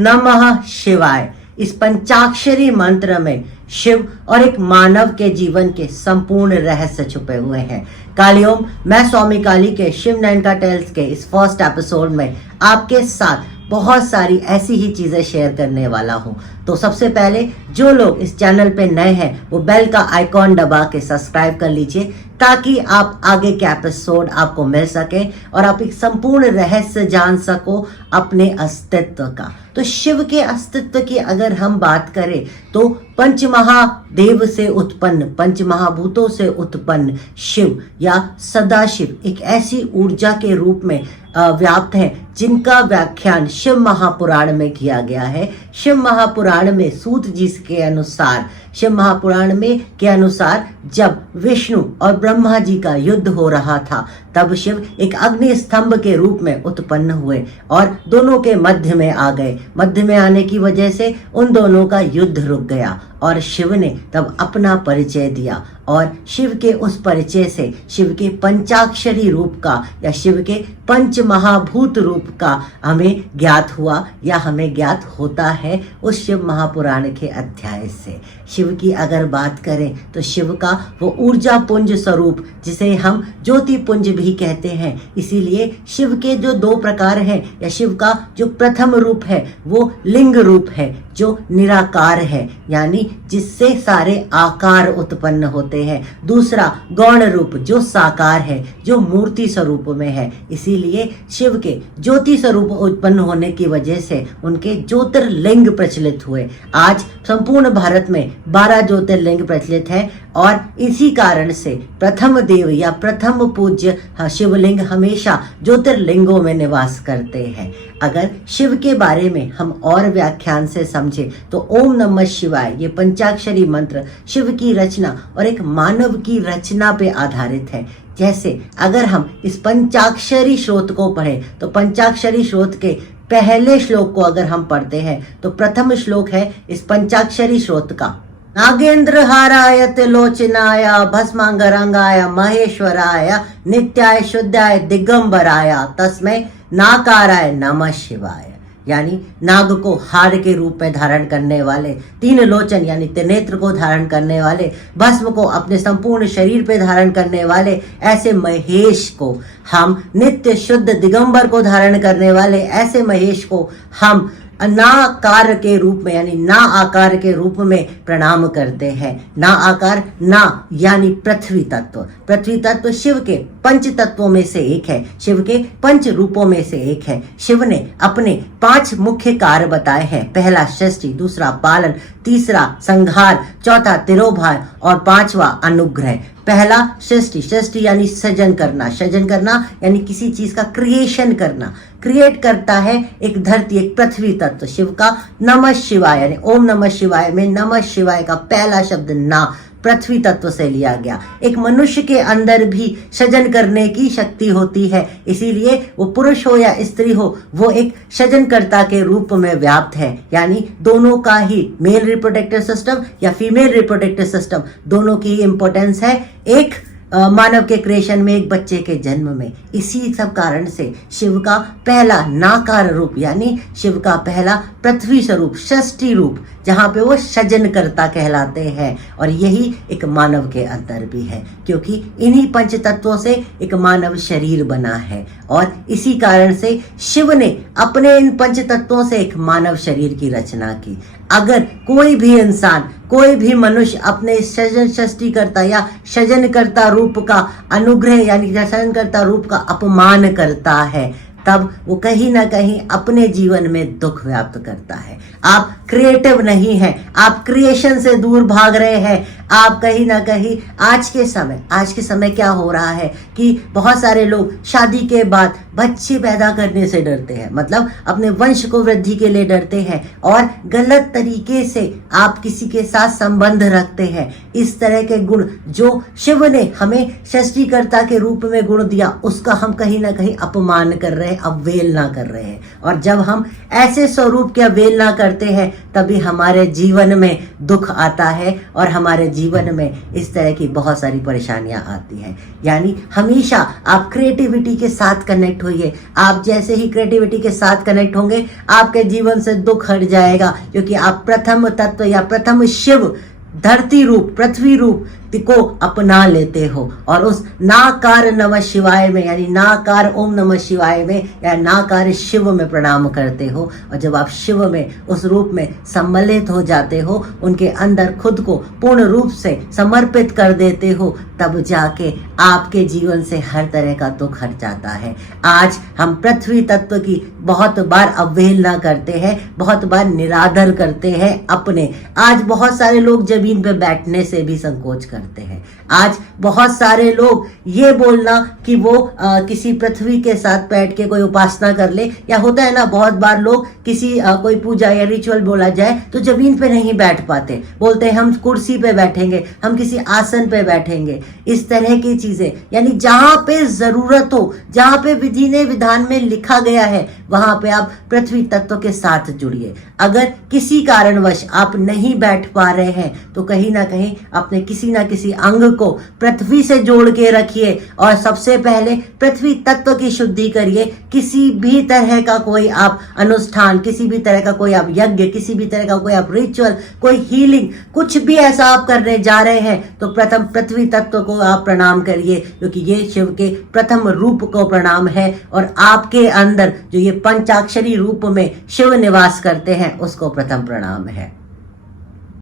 नमः शिवाय इस पंचाक्षरी मंत्र में शिव और एक मानव के जीवन के संपूर्ण रहस्य छुपे हुए हैं। कालियोम, मैं स्वामी काली के शिव नयनका टेल्स के इस फर्स्ट एपिसोड में आपके साथ बहुत सारी ऐसी ही चीजें शेयर करने वाला हूं। तो सबसे पहले जो लोग इस चैनल पे नए हैं वो बेल का आइकॉन दबा के सब्सक्राइब कर लीजिए ताकि आप आगे के एपिसोड आपको मिल सके और आप एक संपूर्ण रहस्य जान सको अपने अस्तित्व का। तो शिव के अस्तित्व की अगर हम बात करें तो पंच महादेव से उत्पन्न, पंच महाभूतों से उत्पन्न शिव या सदाशिव एक ऐसी ऊर्जा के रूप में व्याप्त है जिनका व्याख्यान शिव महापुराण में किया गया है। शिव महापुराण में सूत जी के अनुसार, शिव महापुराण में के अनुसार जब विष्णु और ब्रह्मा जी का युद्ध हो रहा था तब शिव एक अग्नि स्तंभ के रूप में उत्पन्न हुए और दोनों के मध्य में आ गए। मध्य में आने की वजह से उन दोनों का युद्ध रुक गया और शिव ने तब अपना परिचय दिया और शिव के उस परिचय से शिव के पंचाक्षरी रूप का या शिव के पंच महाभूत रूप का हमें ज्ञात हुआ या हमें ज्ञात होता है उस शिव महापुराण के अध्याय से। शिव की अगर बात करें तो शिव का वो ऊर्जा पुंज स्वरूप जिसे हम ज्योति पुंज भी कहते हैं, इसीलिए शिव के जो दो प्रकार हैं या शिव का जो प्रथम रूप है वो लिंग रूप है जो निराकार है यानी जिससे सारे आकार उत्पन्न होते हैं। दूसरा गौण रूप जो साकार है जो मूर्ति स्वरूप में है। इसीलिए शिव के ज्योति स्वरूप उत्पन्न होने की वजह से उनके ज्योतिर्लिंग प्रचलित हुए। आज संपूर्ण भारत में 12 ज्योतिर्लिंग प्रचलित हैं और इसी कारण से प्रथम देव या प्रथम पूज्य शिवलिंग हमेशा ज्योतिर्लिंगों में निवास करते हैं। अगर शिव के बारे में हम और व्याख्यान से समझे तो ओम नमः शिवाय ये पंचाक्षरी मंत्र शिव की रचना और एक मानव की रचना पे आधारित है। जैसे अगर हम इस पंचाक्षरी श्रोत को पढ़ें तो पंचाक्षरी श्रोत के पहले श्लोक को अगर हम पढ़ते हैं तो प्रथम श्लोक है इस पंचाक्षरी श्रोत का, नागेंद्र हाराय त्रिलोचनाय भस्मांगरंगाय महेश्वराय नित्याय शुद्धाय दिगंबराय तस्मै नाकाराय नमः शिवाय। यानी नाग को हार के रूप में धारण करने वाले, तीन लोचन यानी त्रिनेत्र को धारण करने वाले, भस्म को अपने संपूर्ण शरीर पे धारण करने वाले ऐसे महेश को हम, नित्य शुद्ध दिगंबर को धारण करने वाले ऐसे महेश को हम नाकार के रूप में यानी ना आकार के रूप में प्रणाम करते हैं। ना आकार ना यानी पृथ्वी तत्व। पृथ्वी तत्व शिव के पंच तत्वों में से एक है, शिव के पंच रूपों में से एक है। शिव ने अपने 5 मुख्य कार्य बताए हैं। पहला सृष्टि, दूसरा पालन, तीसरा संहार, चौथा तिरोभार और 5वां अनुग्रह। पहला सृष्टि, सृष्टि यानी सृजन करना, सृजन करना यानी किसी चीज का क्रिएशन करना। क्रिएट करता है एक धरती, एक पृथ्वी तत्व। शिव का नमः शिवाय यानी ओम नमः शिवाय में नमः शिवाय का पहला शब्द ना पृथ्वी तत्व से लिया गया। एक मनुष्य के अंदर भी सृजन करने की शक्ति होती है, इसीलिए वो पुरुष हो या स्त्री हो वो एक सृजनकर्ता के रूप में व्याप्त है। यानी दोनों का ही मेल रिप्रोडक्टिव सिस्टम या फीमेल रिप्रोडक्टिव सिस्टम दोनों की इंपॉर्टेंस है एक मानव के क्रिएशन में, एक बच्चे के जन्म में। इसी सब कारण से शिव का पहला नाकार रूप यानी शिव का पहला पृथ्वी स्वरूप, सृष्टि रूप जहाँ पे वो सृजनकर्ता कहलाते हैं और यही एक मानव के अंदर भी है क्योंकि इन्हीं पंच तत्वों से एक मानव शरीर बना है और इसी कारण से शिव ने अपने इन पंच तत्वों से एक मानव शरीर की रचना की। अगर कोई भी इंसान, कोई भी मनुष्य अपने सृष्टिकर्ता या सृजनकर्ता रूप का अनुग्रह यानी सृजनकर्ता रूप का अपमान करता है तब वो कहीं ना कहीं अपने जीवन में दुख व्याप्त करता है। आप क्रिएटिव नहीं हैं, आप क्रिएशन से दूर भाग रहे हैं। आप कहीं ना कहीं आज के समय क्या हो रहा है कि बहुत सारे लोग शादी के बाद बच्चे पैदा करने से डरते हैं, मतलब अपने वंश को वृद्धि के लिए डरते हैं और गलत तरीके से आप किसी के साथ संबंध रखते हैं। इस तरह के गुण जो शिव ने हमें सृष्टिकर्ता के रूप में गुण दिया उसका हम कहीं ना कहीं अपमान कर रहे हैं, अवहेलना कर रहे हैं। और जब हम ऐसे स्वरूप की अवहेलना करते हैं तभी हमारे जीवन में दुख आता है और हमारे जीवन में इस तरह की बहुत सारी परेशानियां आती हैं। यानी हमेशा आप क्रिएटिविटी के साथ कनेक्ट होइए। आप जैसे ही क्रिएटिविटी के साथ कनेक्ट होंगे, आपके जीवन से दुख हट जाएगा, क्योंकि आप प्रथम तत्व या प्रथम शिव, धरती रूप, पृथ्वी रूप को अपना लेते हो। और उस नाकार नमः शिवाय में, यानी नाकार ओम नमः शिवाय में या नाकार शिव में प्रणाम करते हो। और जब आप शिव में, उस रूप में सम्मिलित हो जाते हो, उनके अंदर खुद को पूर्ण रूप से समर्पित कर देते हो, तब जाके आपके जीवन से हर तरह का दुख हट जाता है। आज हम पृथ्वी तत्व की बहुत बार अवहेलना करते हैं, बहुत बार निरादर करते हैं अपने। आज बहुत सारे लोग जमीन पे बैठने से भी संकोच करते हैं। आज बहुत सारे लोग ये बोलना कि वो किसी पृथ्वी के साथ बैठ के कोई उपासना कर ले, या होता है ना बहुत बार लोग किसी कोई पूजा या रिचुअल बोला जाए तो जमीन पे नहीं बैठ पाते, बोलते हैं हम कुर्सी पे बैठेंगे, हम किसी आसन पे बैठेंगे। इस तरह की चीजें, यानी जहां पे जरूरत हो, जहां पे विधि ने विधान में लिखा गया है, वहां पे आप पृथ्वी तत्व के साथ जुड़िए। अगर किसी कारणवश आप नहीं बैठ पा रहे हैं तो कहीं ना कहीं अपने किसी ना किसी अंग को पृथ्वी से जोड़ के रखिए, और सबसे पहले पृथ्वी तत्व की शुद्धि करिए। किसी भी तरह का कोई आप अनुष्ठान, किसी भी तरह का कोई आप यज्ञ, किसी भी तरह का कोई आप रिचुअल, कोई हीलिंग, कुछ भी ऐसा आप करने जा रहे हैं तो प्रथम पृथ्वी तत्व को आप प्रणाम करिए, क्योंकि ये शिव के प्रथम रूप को प्रणाम है। और आपके अंदर जो ये पंचाक्षरी रूप में शिव निवास करते हैं, उसको प्रथम प्रणाम है।